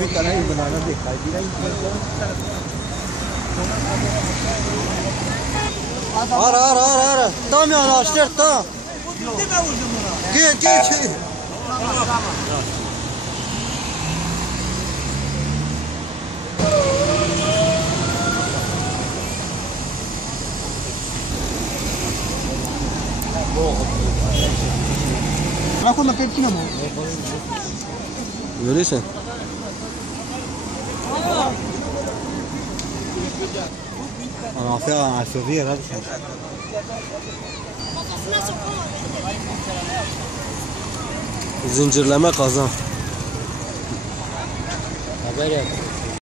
bir tane banana दिखाई दे रहा है ara tam yanaştır tam geç Rako na pepsi na mo. Öyleyse. Ana afiyet hadi. Zincirleme kazan. Haber yap.